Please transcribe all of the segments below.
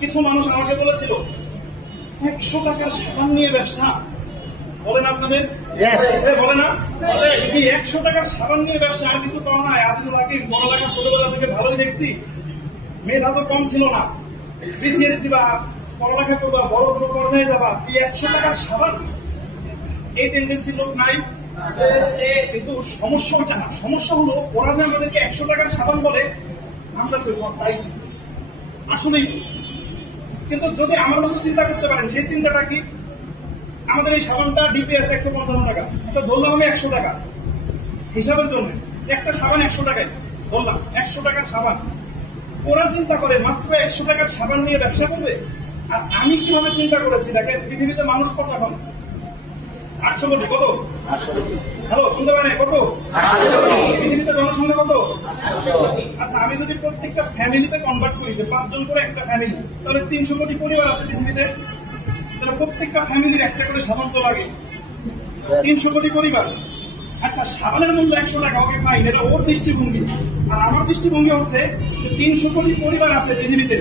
কিছু মানুষ আমাকে বলেছিল 100 টাকার সাবান নিয়ে ব্যবসা, বলেন আপনাদের বলে না? এই 100 টাকার সাবান নিয়ে ব্যবসা আর কিছু পাও না। আসলে লাগে পড়ালেখা ছোটবেলা থেকে ভালোই দেখছি, মেধা তো কম ছিল না, বিসিএস দিবা, পড়ালেখা করবা, বড় বড় পর্যায়ে যাবা, এই 100 টাকার সাবান, এই টেন্ডেন্সি লোক নাই। কিন্তু সমস্যা ওটা না, সমস্যা হলো ওরা যে আমাদেরকে 100 টাকার সাবান বলে, আমরা তো তাই আসলেই। কিন্তু যদি আমার মতো চিন্তা করতে পারেন, সেই চিন্তাটা কি? আমাদের এই সাবানটা ডিপিএস 155 টাকা, আচ্ছা ধরলাম আমি 100 টাকা হিসাবের জন্য, একটা সাবান 100 টাকায় বললাম, 100 টাকার সাবান। ওরা চিন্তা করে মাত্র 100 টাকার সাবান নিয়ে ব্যবসা করবে। আর আমি কিভাবে চিন্তা করেছি, দেখেন পৃথিবীতে মানুষ কত এখন? 800 কোটি। কত? হ্যালো, শুনতে পারেন? কত পৃথিবীতে জনসংখ্যা? কত? আচ্ছা, আমি যদি প্রত্যেকটা ফ্যামিলিতে কনভার্ট করি যে 5 জন করে একটা ফ্যামিলি, তাহলে 300 কোটি পরিবার আছে পৃথিবীতে। তাহলে প্রত্যেকটা ফ্যামিলির একটা করে সাবান তো লাগে, 300 কোটি পরিবার। আচ্ছা, সাবানের মূল্য 100 টাকা, ওকে ফাইন, এটা ওর দৃষ্টিভঙ্গি। আর আমার দৃষ্টিভঙ্গি হচ্ছে যে 300 কোটি পরিবার আছে পৃথিবীতে,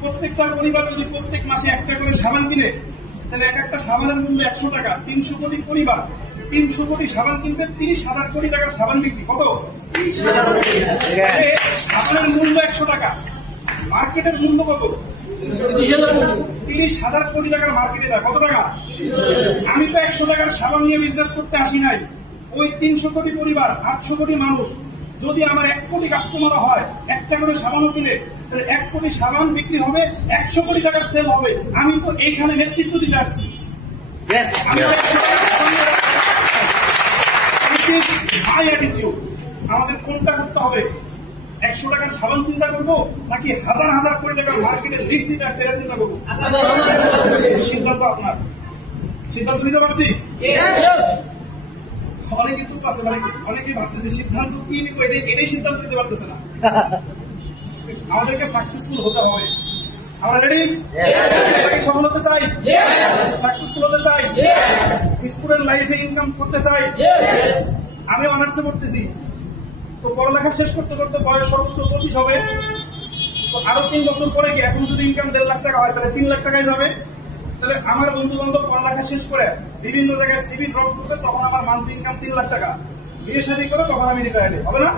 প্রত্যেকটা পরিবার যদি প্রত্যেক মাসে একটা করে সাবান কিনে, তাহলে এক একটা সাবানের মূল্য 100 টাকা। 300 কোটি পরিবার, 300 কোটি সাবান কিনবে, 30,000 কোটি টাকার সাবান বিক্রি। কত? সাবানের মূল্য 100 টাকা, মার্কেটের মূল্য কত? 30,000 কোটি টাকার মার্কেটে। কত টাকা? আমি তো 100 টাকার সাবান নিয়ে বিজনেস করতে আসি নাই। ওই 300 কোটি পরিবার, 800 কোটি মানুষ, যদি আমার 1 কোটি কাস্টমার হয়, একটা করে সাবানও কিনে, তাহলে 1 কোটি সাবান বিক্রি হবে, 100 কোটি টাকার সেল হবে। আমি তো এইখানে নেতৃত্ব দিতে আসছি। আমাদের কোনটা করতে হবে? 100 টাকার সাবান চিন্তা করবো, নাকি হাজার হাজার কোটি টাকার মার্কেটে লিড দিতে আসছে এটা চিন্তা করবো? সিদ্ধান্ত আপনার। সিদ্ধান্ত নিতে পারছি? অনেকে চুপ আছে, মানে অনেকে ভাবতেছে সিদ্ধান্ত কি নিব, এটাই সিদ্ধান্ত নিতে পারতেছে না। আমাদেরকে সাকসেসফুল হতে হবে। আমরা রেডি? সফল হতে চাই, সাকসেসফুল হতে চাই, স্টুডেন্ট লাইফে ইনকাম করতে চাই। আমি অনার্সে পড়তেছি, তো পড়ালেখা শেষ করতে করতে বয়স সর্বোচ্চ 25 হবে। তো আরো 3 বছর পরে গিয়ে এখন যদি ইনকাম 1.5 লাখ টাকা হয়, তাহলে 3 লাখ টাকায় যাবে। তাহলে আমার বন্ধু বান্ধব পড়ালেখা শেষ করে বিভিন্ন জায়গায় সিভি ড্রপ করতে, তখন আমার মান্থলি ইনকাম 3 লাখ টাকা। বিয়ে শাদী করে তখন আমি রিটায়ার্ড, হবে না?